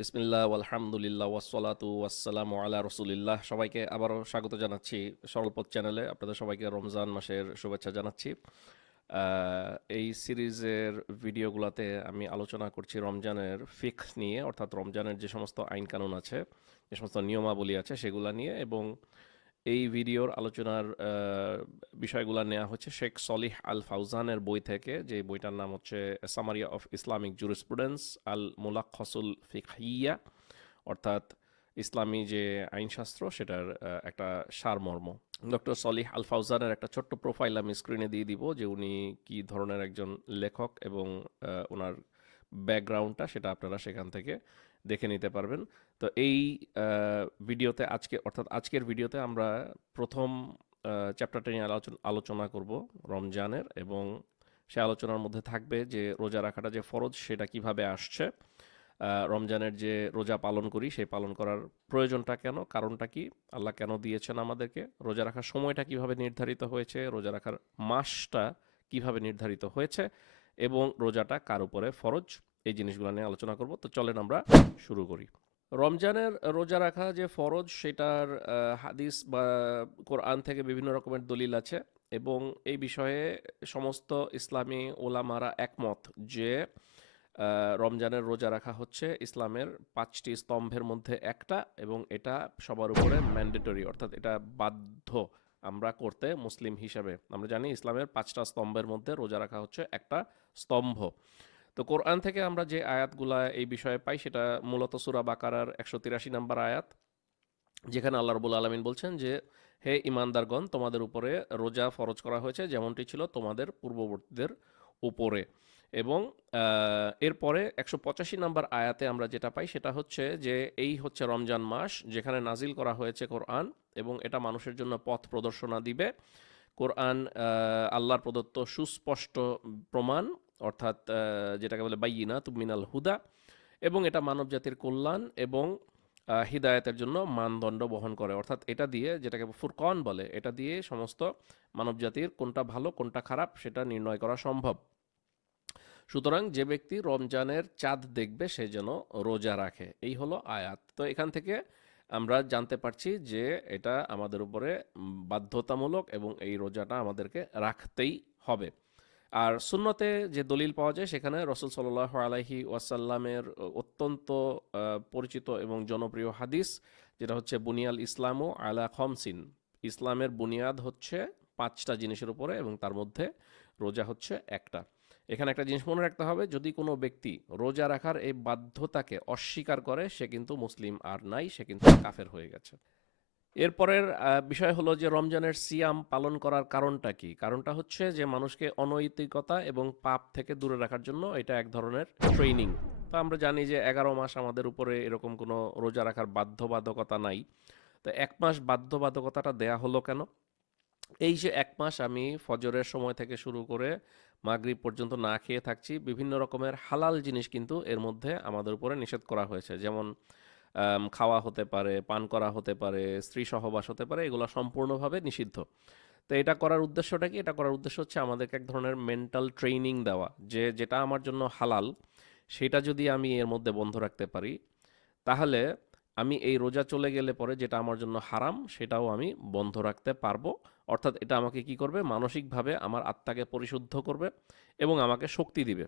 বিসমিল্লাহ আলহামদুলিল্লাহ ওয়াসলাতু ওয়াসালাম আলা রসুলিল্লাহ। সবাইকে আবারও স্বাগত জানাচ্ছি সরলপথ চ্যানেলে। আপনাদের সবাইকে রমজান মাসের শুভেচ্ছা জানাচ্ছি। এই সিরিজের ভিডিওগুলোতে আমি আলোচনা করছি রমজানের ফিক্স নিয়ে, অর্থাৎ রমজানের যে সমস্ত আইন কানুন আছে, যে সমস্ত নিয়মাবলী আছে, সেগুলো নিয়ে এবং এই ভিডিওর আলোচনার বিষয়গুলো নেওয়া হচ্ছে শেখ সলিহ আল ফাউজানের বই থেকে। যে বইটার নাম হচ্ছে সামারিয়া অফ ইসলামিক জুরিসপ্রুডেন্স আল মুলাক্ষসুল ফিকহিয়া। অর্থাৎ ইসলামী যে আইনশাস্ত্র, সেটার একটা সারমর্ম। ডক্টর সলিহ আল ফাউজানের একটা ছোট্ট প্রোফাইল আমি স্ক্রিনে দিয়ে দিব যে উনি কি ধরনের একজন লেখক এবং ওনার ব্যাকগ্রাউন্ডটা সেটা আপনারা সেখান থেকে দেখে নিতে পারবেন। তো এই ভিডিওতে আজকে, অর্থাৎ আজকের ভিডিওতে আমরা প্রথম চ্যাপ্টারটা নিয়ে আলোচনা আলোচনা করব রমজানের এবং সে আলোচনার মধ্যে থাকবে যে রোজা রাখাটা যে ফরজ সেটা কীভাবে আসছে। রমজানের যে রোজা পালন করি সেই পালন করার প্রয়োজনটা কেন, কারণটা কি, আল্লাহ কেন দিয়েছেন আমাদেরকে, রোজা রাখার সময়টা কীভাবে নির্ধারিত হয়েছে, রোজা রাখার মাসটা কীভাবে নির্ধারিত হয়েছে এবং রোজাটা কার উপরে ফরজ, এই জিনিসগুলো নিয়ে আলোচনা করব। তো চলেন আমরা শুরু করি। রমজানের রোজা রাখা যে ফরজ, সেটার হাদিস বা কোরআন থেকে বিভিন্ন রকমের দলিল আছে এবং এই বিষয়ে সমস্ত ইসলামী ওলামারা একমত যে রমজানের রোজা রাখা হচ্ছে ইসলামের পাঁচটি স্তম্ভের মধ্যে একটা এবং এটা সবার উপরে ম্যান্ডেটরি অর্থাৎ এটা বাধ্য আমরা করতে মুসলিম হিসাবে। আমরা জানি ইসলামের পাঁচটা স্তম্ভের মধ্যে রোজা রাখা হচ্ছে একটা স্তম্ভ। তো কোরআন থেকে আমরা যে আয়াতগুলা এই বিষয়ে পাই, সেটা মূলত সুরা বাকারার একশো তিরাশি নাম্বার আয়াত, যেখানে আল্লাহ রবুল আলমিন বলছেন যে, হে ইমানদারগণ তোমাদের উপরে রোজা ফরজ করা হয়েছে, যেমনটি ছিল তোমাদের পূর্ববর্তীদের উপরে। এবং এরপরে একশো পঁচাশি নাম্বার আয়াতে আমরা যেটা পাই, সেটা হচ্ছে যে, এই হচ্ছে রমজান মাস, যেখানে নাজিল করা হয়েছে কোরআন, এবং এটা মানুষের জন্য পথ প্রদর্শনা দিবে। কোরআন আল্লাহর প্রদত্ত সুস্পষ্ট প্রমাণ অর্থাৎ যেটাকে বলে বাইয়িনা তুমিনাল হুদা, এবং এটা মানব জাতির কল্যাণ এবং হিদায়াতের জন্য মানদণ্ড বহন করে। অর্থাৎ এটা দিয়ে যেটাকে ফুরকন বলে, এটা দিয়ে সমস্ত মানব জাতির কোনটা ভালো, কোনটা খারাপ সেটা নির্ণয় করা সম্ভব। সুতরাং যে ব্যক্তি রমজানের চাঁদ দেখবে, সে যেন রোজা রাখে। এই হলো আয়াত। তো এখান থেকে আমরা জানতে পারছি যে এটা আমাদের উপরে বাধ্যতামূলক এবং এই রোজাটা আমাদেরকে রাখতেই হবে। আর সুন্নতে যে দলিল পাওয়া যায় সেখানে রসুল সাল্লাহ আলাইহি ওয়াসাল্লামের অত্যন্ত পরিচিত এবং জনপ্রিয় হাদিস, যেটা হচ্ছে বুনিয়াল ইসলাম ইসলামও আলা খমসিন। ইসলামের বুনিয়াদ হচ্ছে পাঁচটা জিনিসের উপরে এবং তার মধ্যে রোজা হচ্ছে একটা। এখানে একটা জিনিস মনে রাখতে হবে, যদি কোনো ব্যক্তি রোজা রাখার এই বাধ্যতাকে অস্বীকার করে, সে কিন্তু মুসলিম আর নাই, সে কিন্তু কাফের হয়ে গেছে। এরপরের বিষয় হলো যে রমজানের সিয়াম পালন করার কারণটা কি? কারণটা হচ্ছে যে মানুষকে অনৈতিকতা এবং পাপ থেকে দূরে রাখার জন্য এটা এক ধরনের ট্রেনিং তো আমরা জানি যে এগারো মাস আমাদের উপরে এরকম কোনো রোজা রাখার বাধ্যবাধকতা নাই। তো এক মাস বাধ্যবাধকতাটা দেয়া হলো কেন? এই যে এক মাস আমি ফজরের সময় থেকে শুরু করে মাগরিব পর্যন্ত না খেয়ে থাকছি, বিভিন্ন রকমের হালাল জিনিস কিন্তু এর মধ্যে আমাদের উপরে নিষেধ করা হয়েছে। যেমন খাওয়া হতে পারে, পান করা হতে পারে, স্ত্রী সহবাস হতে পারে, এগুলো সম্পূর্ণভাবে নিষিদ্ধ। তো এটা করার উদ্দেশ্যটা কি? এটা করার উদ্দেশ্য হচ্ছে আমাদেরকে এক ধরনের মেন্টাল ট্রেনিং দেওয়া। যে, যেটা আমার জন্য হালাল, সেটা যদি আমি এর মধ্যে বন্ধ রাখতে পারি, তাহলে আমি এই রোজা চলে গেলে পরে যেটা আমার জন্য হারাম, সেটাও আমি বন্ধ রাখতে পারব। অর্থাৎ এটা আমাকে কি করবে? মানসিকভাবে আমার আত্মাকে পরিশুদ্ধ করবে এবং আমাকে শক্তি দিবে।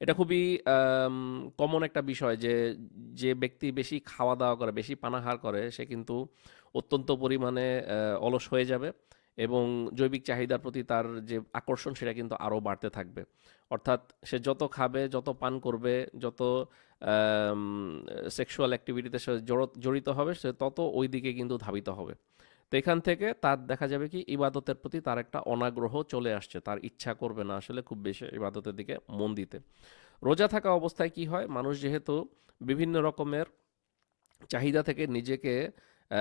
এটা খুবই কমন একটা বিষয় যে যে ব্যক্তি বেশি খাওয়া দাওয়া করে, বেশি পানাহার করে, সে কিন্তু অত্যন্ত পরিমাণে অলস হয়ে যাবে এবং জৈবিক চাহিদার প্রতি তার যে আকর্ষণ, সেটা কিন্তু আরও বাড়তে থাকবে। অর্থাৎ সে যত খাবে, যত পান করবে, যত সেক্সুয়াল অ্যাক্টিভিটিতে সে জড়িত হবে, সে তত ওই দিকে কিন্তু ধাবিত হবে। তো এখান থেকে তার দেখা যাবে কি ইবাদতের প্রতি তার একটা অনাগ্রহ চলে আসছে। তার ইচ্ছা করবে না আসলে খুব বেশি ইবাদতের দিকে মন দিতে। রোজা থাকা অবস্থায় কি হয়? মানুষ যেহেতু বিভিন্ন রকমের চাহিদা থেকে নিজেকে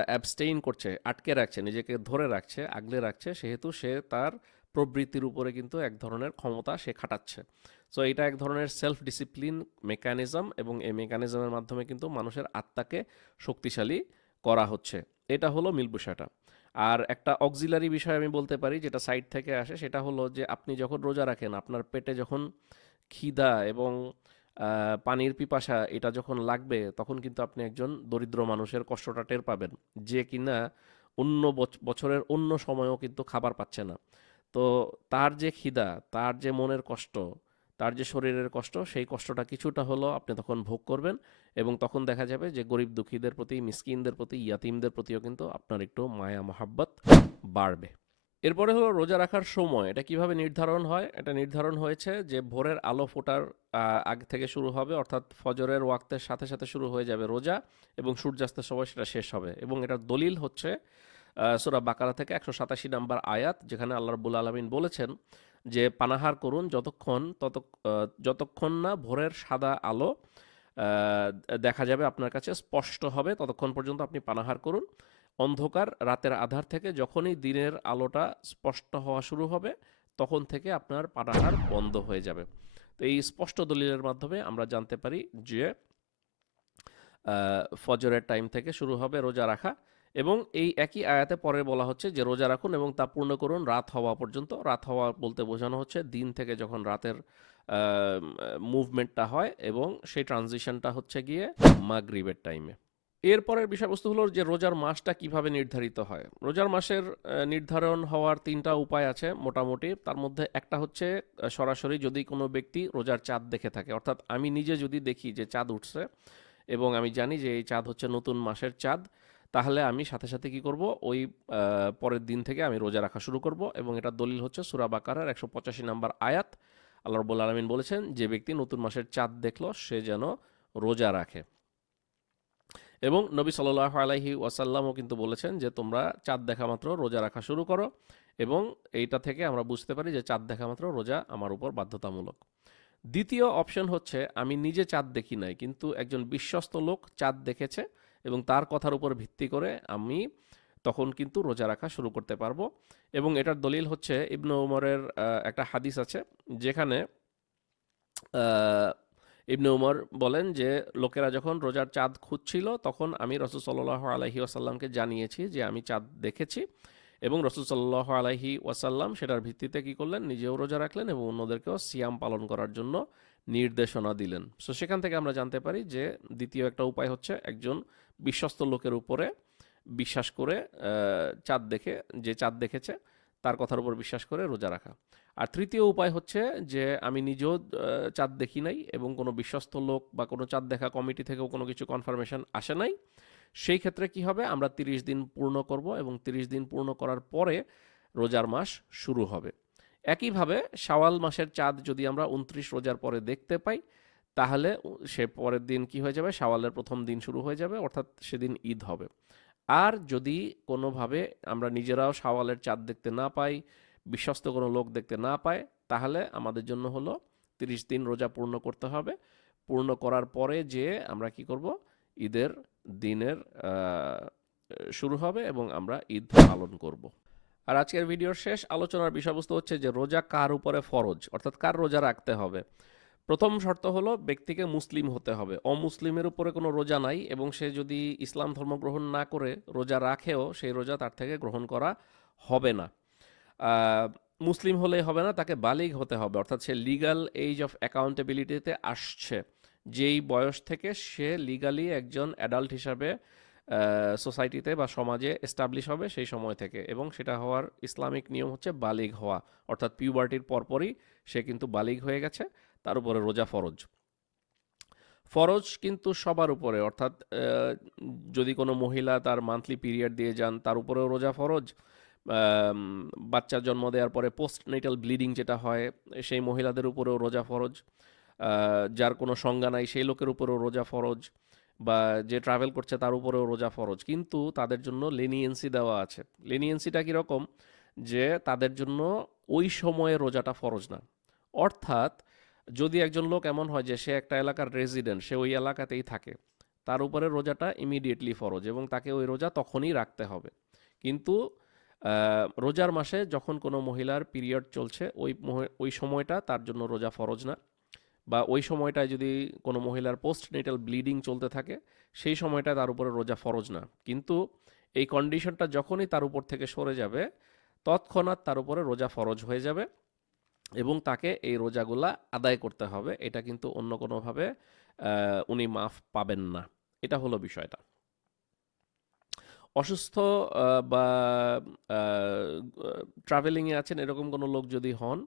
অ্যাবস্টেইন করছে, আটকে রাখছে, নিজেকে ধরে রাখছে, আগলে রাখছে, সেহেতু সে তার প্রবৃত্তির উপরে কিন্তু এক ধরনের ক্ষমতা সে খাটাচ্ছে। সো এটা এক ধরনের সেলফ ডিসিপ্লিন মেকানিজম এবং এই মেকানিজমের মাধ্যমে কিন্তু মানুষের আত্মাকে শক্তিশালী করা হচ্ছে। এটা হলো মিল বিষয়টা আর একটা অক্সিলারি বিষয় আমি বলতে পারি, যেটা সাইড থেকে আসে, সেটা হলো যে আপনি যখন রোজা রাখেন, আপনার পেটে যখন খিদা এবং পানির পিপাসা এটা যখন লাগবে, তখন কিন্তু আপনি একজন দরিদ্র মানুষের কষ্টটা টের পাবেন, যে কিনা অন্য বছ- বছরের অন্য সময়ও কিন্তু খাবার পাচ্ছে না। তো তার যে খিদা, তার যে মনের কষ্ট, তার যে শরীরের কষ্ট, সেই কষ্টটা কিছুটা হলো আপনি তখন ভোগ করবেন এবং তখন দেখা যাবে যে গরিব দুঃখীদের প্রতি, মিসকিনদের প্রতি, ইয়াতিমদের প্রতিও কিন্তু আপনার একটু মায়া, মহাব্বত বাড়বে। এরপরে হলো রোজা রাখার সময়, এটা কীভাবে নির্ধারণ হয়? এটা নির্ধারণ হয়েছে যে ভোরের আলো ফোটার আগ থেকে শুরু হবে, অর্থাৎ ফজরের ওয়াক্তের সাথে সাথে শুরু হয়ে যাবে রোজা এবং সূর্যাস্তের সময় সেটা শেষ হবে। এবং এটার দলিল হচ্ছে সুরা বাকারা থেকে একশো সাতাশি নাম্বার আয়াত, যেখানে আল্লাহ রবুল আলমিন বলেছেন যে, পানাহার করুন যতক্ষণ তত যতক্ষণ না ভোরের সাদা আলো দেখা যাবে আপনার কাছে স্পষ্ট হবে। ততক্ষণ পর্যন্ত আপনি পানাহার করুন। অন্ধকার রাতের আধার থেকে যখনই দিনের আলোটা স্পষ্ট হওয়া শুরু হবে, তখন থেকে আপনার পানাহার বন্ধ হয়ে যাবে। তো এই স্পষ্ট দলিলের মাধ্যমে আমরা জানতে পারি যে ফজরের টাইম থেকে শুরু হবে রোজা রাখা এবং এই একই আয়াতে পরে বলা হচ্ছে যে, রোজা রাখুন এবং তা পূর্ণ করুন। রাত হওয়া পর্যন্ত। রাত হওয়া বলতে বোঝানো হচ্ছে দিন থেকে যখন রাতের মুভমেন্টটা হয় এবং সেই ট্রানজিশনটা হচ্ছে গিয়ে মাগরিবের টাইমে এরপরের বিষয়বস্তু হলো যে রোজার মাসটা কীভাবে নির্ধারিত হয়? রোজার মাসের নির্ধারণ হওয়ার তিনটা উপায় আছে মোটামুটি। তার মধ্যে একটা হচ্ছে সরাসরি যদি কোনো ব্যক্তি রোজার চাঁদ দেখে থাকে, অর্থাৎ আমি নিজে যদি দেখি যে চাঁদ উঠছে এবং আমি জানি যে এই চাঁদ হচ্ছে নতুন মাসের চাঁদ, তাহলে আমি সাথে সাথে কি করব? ওই পরের দিন থেকে আমি রোজা রাখা শুরু করব এবং এটা দলিল হচ্ছে সুরা বাকারার একশো পঁচাশি নাম্বার আয়াত। আল্লাহ রব্বুল আলমিন বলেছেন, যে ব্যক্তি নতুন মাসের চাঁদ দেখল, সে যেন রোজা রাখে। এবং নবী সাল্লাহ আলাইহি ওয়াসাল্লামও কিন্তু বলেছেন যে, তোমরা চাঁদ দেখা মাত্র রোজা রাখা শুরু করো এবং এইটা থেকে আমরা বুঝতে পারি যে, চাঁদ দেখা মাত্র রোজা আমার উপর বাধ্যতামূলক। দ্বিতীয় অপশন হচ্ছে, আমি নিজে চাঁদ দেখি নাই, কিন্তু একজন বিশ্বস্ত লোক চাঁদ দেখেছে এবং তার কথার উপর ভিত্তি করে আমি তখন কিন্তু রোজা রাখা শুরু করতে পারব। এবং এটার দলিল হচ্ছে ইবনু উমরের একটা হাদিস আছে যেখানে ইবনে উমর বলেন যে লোকেরা যখন রোজার চাঁদ খুঁজছিল তখন আমি রসুল সাল্লাহ আলহি ওয়াসাল্লামকে জানিয়েছি যে আমি চাঁদ দেখেছি এবং রসুল সাল্লাহ আলহি ওয়াসাল্লাম সেটার ভিত্তিতে কি করলেন? নিজেও রোজা রাখলেন এবং অন্যদেরকেও সিয়াম পালন করার জন্য নির্দেশনা দিলেন। সো সেখান থেকে আমরা জানতে পারি যে দ্বিতীয় একটা উপায় হচ্ছে একজন বিশ্বস্ত লোকের উপরে বিশ্বাস করে চাঁদ দেখে, যে চাঁদ দেখেছে, তার কথার উপর বিশ্বাস করে রোজা রাখা। আর তৃতীয় উপায় হচ্ছে যে আমি নিজেও চাঁদ দেখি নাই এবং কোনো বিশ্বস্ত লোক বা কোনো চাঁদ দেখা কমিটি থেকেও কোনো কিছু কনফার্মেশন আসে নাই। সেই ক্ষেত্রে কি হবে? আমরা তিরিশ দিন পূর্ণ করব এবং তিরিশ দিন পূর্ণ করার পরে রোজার মাস শুরু হবে। একইভাবে শাওয়াল মাসের চাঁদ যদি আমরা উনত্রিশ রোজার পরে দেখতে পাই, তাহলে সে পরের দিন কি হয়ে যাবে? শাওয়ালের প্রথম দিন শুরু হয়ে যাবে, অর্থাৎ সেদিন ঈদ হবে। আর যদি কোনোভাবে আমরা নিজেরাও শাওয়ালের চাঁদ দেখতে না পাই, বিশ্বস্ত কোনো লোক দেখতে না পায়, তাহলে আমাদের জন্য হলো তিরিশ দিন রোজা পূর্ণ করতে হবে। পূর্ণ করার পরে যে আমরা কি করব? ঈদের দিনের শুরু হবে এবং আমরা ঈদ পালন করব। আর আজকের ভিডিওর শেষ আলোচনার বিষয়বস্তু হচ্ছে যে রোজা কার উপরে ফরজ? অর্থাৎ কার রোজা রাখতে হবে? প্রথম শর্ত হলো ব্যক্তিকে মুসলিম হতে হবে। অমুসলিমের উপরে কোনো রোজা নাই এবং সে যদি ইসলাম ধর্ম গ্রহণ না করে রোজা রাখেও সেই রোজা তার থেকে গ্রহণ করা হবে না। মুসলিম হলেই হবে না, তাকে বালিগ হতে হবে। অর্থাৎ সে লিগাল এইজ অফ অ্যাকাউন্টেবিলিটিতে আসছে। যেই বয়স থেকে সে লিগালি একজন অ্যাডাল্ট হিসাবে সোসাইটিতে বা সমাজে এস্টাবলিশ হবে সেই সময় থেকে এবং সেটা হওয়ার ইসলামিক নিয়ম হচ্ছে বালিগ হওয়া। অর্থাৎ পিউবার্টির পরপরই সে কিন্তু বালিগ হয়ে গেছে। তার উপরে রোজা ফরজ। ফরজ কিন্তু সবার উপরে, অর্থাৎ যদি কোনো মহিলা তার মান্থলি পিরিয়ড দিয়ে যান, তার উপরেও রোজা ফরজ। বাচ্চা জন্ম দেওয়ার পরে পোস্ট নেটাল ব্লিডিং যেটা হয়, সেই মহিলাদের উপরেও রোজা ফরজ। যার কোনো সংজ্ঞা নাই, সেই লোকের উপরেও রোজা ফরজ বা যে ট্রাভেল করছে তার উপরেও রোজা ফরজ। কিন্তু তাদের জন্য লেনিয়েন্সি দেওয়া আছে। লেনিয়েন্সিটা কীরকম? যে তাদের জন্য ওই সময়ে রোজাটা ফরজ না। অর্থাৎ যদি একজন লোক এমন হয় যে সে একটা এলাকার রেজিডেন্ট সে ওই এলাকাতেই থাকে, তার উপরে রোজাটা ইমিডিয়েটলি ফরজ এবং তাকে ওই রোজা তখনই রাখতে হবে। কিন্তু রোজার মাসে যখন কোনো মহিলার পিরিয়ড চলছে, ওই ওই সময়টা তার জন্য রোজা ফরজ না। বা ওই সময়টায় যদি কোনো মহিলার পোস্ট নেটাল ব্লিডিং চলতে থাকে, সেই সময়টা তার উপরে রোজা ফরজ না। কিন্তু এই কন্ডিশনটা যখনই তার উপর থেকে সরে যাবে, তৎক্ষণাৎ তার উপরে রোজা ফরজ হয়ে যাবে। এবং তাকে এই রোজাগুলা আদায় করতে হবে। এটা কিন্তু অন্য কোনোভাবে উনি মাফ পাবেন না। এটা হলো বিষয়টা। অসুস্থ বা ট্রাভেলিংয়ে আছেন এরকম কোনো লোক যদি হন,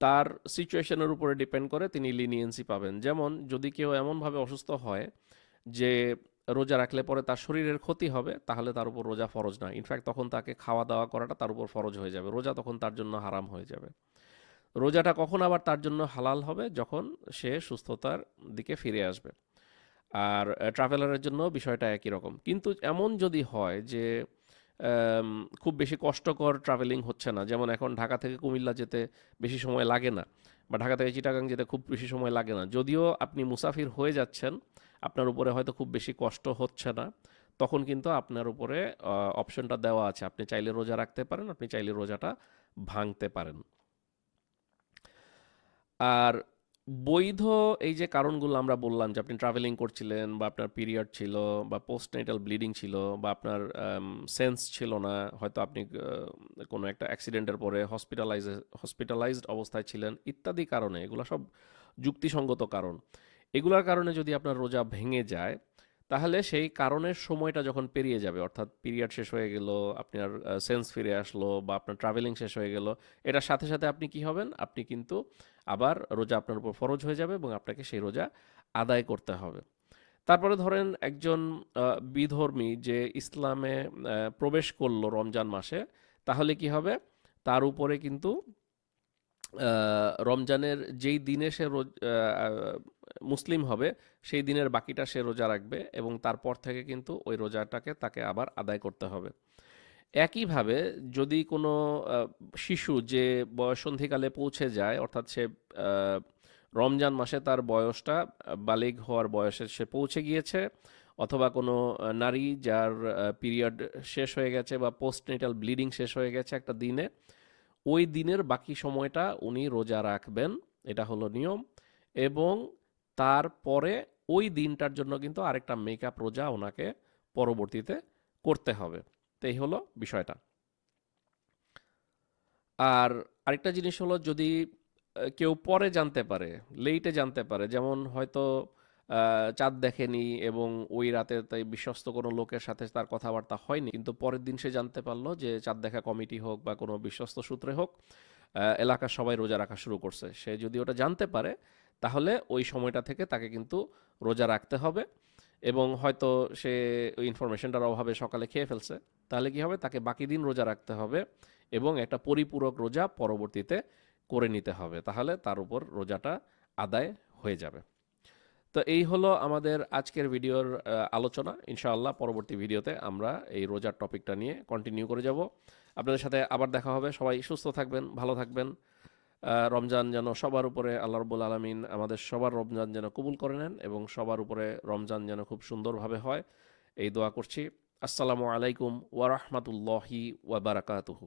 তার সিচুয়েশনের উপরে ডিপেন্ড করে তিনি লিনিয়েন্সি পাবেন। যেমন, যদি কেউ এমনভাবে অসুস্থ হয় যে রোজা রাখলে পরে তার শরীরের ক্ষতি হবে, তাহলে তার উপর রোজা ফরজ না। ইনফ্যাক্ট তখন তাকে খাওয়া দাওয়া করাটা তার উপর ফরজ হয়ে যাবে। রোজা তখন তার জন্য হারাম হয়ে যাবে। রোজাটা কখন আবার তার জন্য হালাল হবে যখন সে সুস্থতার দিকে ফিরে আসবে। আর ট্রাভেলারের জন্য বিষয়টা একই রকম। কিন্তু এমন যদি হয় যে খুব বেশি কষ্টকর ট্রাভেলিং হচ্ছে না, যেমন এখন ঢাকা থেকে কুমিল্লা যেতে বেশি সময় লাগে না বা ঢাকা থেকে চিটাগাং যেতে খুব বেশি সময় লাগে না, যদিও আপনি মুসাফির হয়ে যাচ্ছেন, আপনার উপরে হয়তো খুব বেশি কষ্ট হচ্ছে না, তখন কিন্তু আপনার উপরে অপশনটা দেওয়া আছে। আপনি চাইলে রোজা রাখতে পারেন, আপনি চাইলে রোজাটা ভাঙতে পারেন। আর বৈধ এই যে কারণগুলো আমরা বললাম যে আপনি ট্রাভেলিং করছিলেন বা আপনার পিরিয়ড ছিল বা পোস্টনেটাল ব্লিডিং ছিল বা আপনার সেন্স ছিল না, হয়তো আপনি কোনো একটা অ্যাক্সিডেন্টের পরে হসপিটালাইজ হসপিটালাইজড অবস্থায় ছিলেন ইত্যাদি কারণে, এগুলো সব যুক্তিসঙ্গত কারণ। এগুলোর কারণে যদি আপনার রোজা ভেঙে যায় তাহলে সেই কারণের সময়টা যখন পেরিয়ে যাবে, অর্থাৎ পিরিয়ড শেষ হয়ে গেল আপনার সেন্স ফিরে আসলো বা আপনার ট্রাভেলিং শেষ হয়ে গেল, এটার সাথে সাথে আপনি কি হবেন? আপনি কিন্তু আবার রোজা আপনার উপর ফরজ হয়ে যাবে এবং আপনাকে সেই রোজা আদায় করতে হবে। তারপরে ধরেন একজন বিধর্মী যে ইসলামে প্রবেশ করল রমজান মাসে, তাহলে কি হবে? তার উপরে কিন্তু রমজানের যেই দিনে সে মুসলিম হবে, সেই দিনের বাকিটা সে রোজা রাখবে এবং তারপর থেকে কিন্তু ওই রোজাটাকে তাকে আবার আদায় করতে হবে। একইভাবে যদি কোনো শিশু যে বয়সন্ধিকালে পৌঁছে যায়, অর্থাৎ সে রমজান মাসে তার বয়সটা বালিগ হওয়ার বয়সে সে পৌঁছে গিয়েছে অথবা কোনো নারী যার পিরিয়ড শেষ হয়ে গেছে বা পোস্টনেটাল ব্লিডিং শেষ হয়ে গেছে একটা দিনে, ওই দিনের বাকি সময়টা উনি রোজা রাখবেন, এটা হলো নিয়ম এবং তারপরে ওই দিনটার জন্য কিন্তু আরেকটা মেকআপ রোজা ওনাকে পরবর্তীতে করতে হবে। তো এই হলো বিষয়টা। আর আরেকটা জিনিস হলো যদি কেউ পরে জানতে পারে লেইটে জানতে পারে, যেমন হয়তো চাঁদ দেখেনি এবং ওই রাতে তাই বিশ্বস্ত কোনো লোকের সাথে তার কথাবার্তা হয়নি, কিন্তু পরের দিন সে জানতে পারল যে চাঁদ দেখা কমিটি হোক বা কোনো বিশ্বস্ত সূত্রে হোক এলাকার সবাই রোজা রাখা শুরু করছে। সে যদি ওটা জানতে পারে তাহলে ওই সময়টা থেকে তাকে কিন্তু রোজা রাখতে হবে এবং হয়তো সে ওই ইনফরমেশনটার অভাবে সকালে খেয়ে ফেলছে। তাহলে কি হবে? তাকে বাকি দিন রোজা রাখতে হবে এবং একটা পরিপূরক রোজা পরবর্তীতে করে নিতে হবে। তাহলে তার উপর রোজাটা আদায় হয়ে যাবে। তো এই হলো আমাদের আজকের ভিডিওর আলোচনা। ইনশাআল্লাহ পরবর্তী ভিডিওতে আমরা এই রোজার টপিকটা নিয়ে কন্টিনিউ করে যাব। আপনাদের সাথে আবার দেখা হবে। সবাই সুস্থ থাকবেন, ভালো থাকবেন। রমজান যেন সবার উপরে আল্লাহ রব্বুল আলমিন আমাদের সবার রমজান যেন কবুল করে নেন এবং সবার উপরে রমজান যেন খুব সুন্দরভাবে হয়। এই দোয়া করছি। আসসালামু আলাইকুম ওয়া ওয়াবারাকাতুহু বারাকাতুহু।